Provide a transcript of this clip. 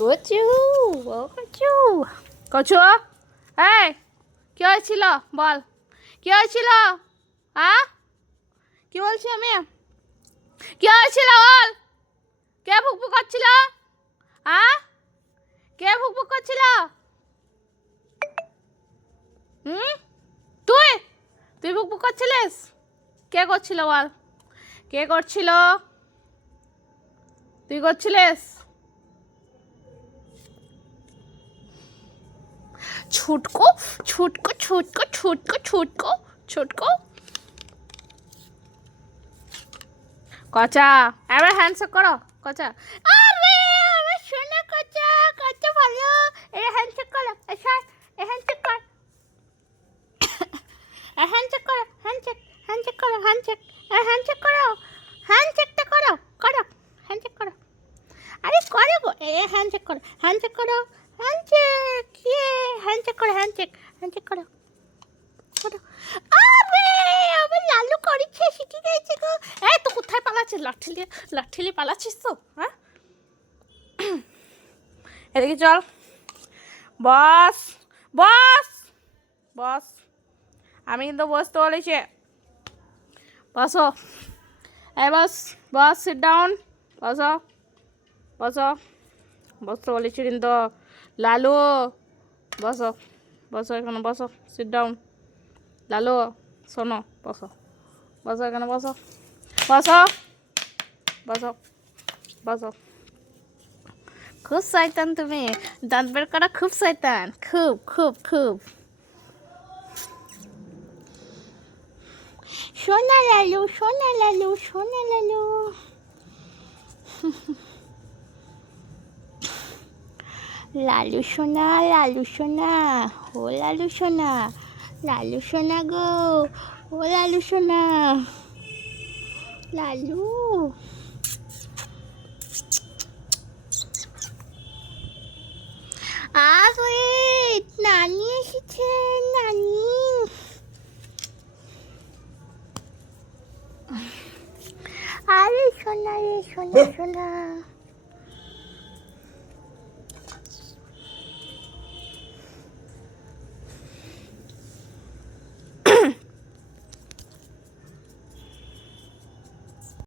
কচু, ও কচু, কচু, এই কি হয়েছিল বল, কি হয়েছিল? কি বলছি আমি? কি হয়েছিল বল? কে ভুকভুক করছিল? কে ভুকভুক করছিল? তুই তুই ভুকভুক করছিলিস? কে করছিল বল? কে করছিল? তুই করছিলিস? ছুটকো ছুটকো ছুটকো ছুটকো ছুটকো ছুটকো কচা, এবার হ্যান্ডশেক করো কচা। আরে আমার সোনা কচা, কত ভালো। এই হ্যান্ডশেক করো, হ্যান্ডশেক কর, হ্যান্ডশেক করো, হ্যান্ডশেক, হ্যান্ডশেক করো, হ্যান্ডশেক, হ্যান্ডশেক করো, হ্যান্ডশেকটা করো, করো হ্যান্ডশেক করো। আরে করো গো, হ্যান্ডশেক করো, হ্যান্ডশেক করো, হ্যান্ডশেক, হ্যান্ডশেক করো, হ্যান্ডশেক, হ্যান্ডশেক করো, করো। আরে আমার লালু করেছে, শিখে গেছে গো। এই তো কোথায় পালাচ্ছিস? লাঠিলি পালাচ্ছিস তো? হ্যাঁ, এদিকে চল। বস বস বস, আমি কিন্তু বসতে বলেছি। বসো, এই বস, বস সিট ডাউন, বসো বসো, বসতে বলেছি কিন্তু। লালু বসো, বসো এখানে, বসো, সিট ডাউন। লালু শোনো, বসো, বসো এখানে, বসো বসো বসো বসো। খুব শয়তান তুমি, দাঁত বের করা খুব শয়তান, খুব খুব খুব। সোনা লালু, সোনা লালু, সোনা লালু। লালু সোনা, লালু সোনা, ও লালু সোনা, লালু সোনা গো, ও লালু সোনা, লালু। আরে নানি এসেছে, নানি। আরে সোনা রে, সোনা সোনা।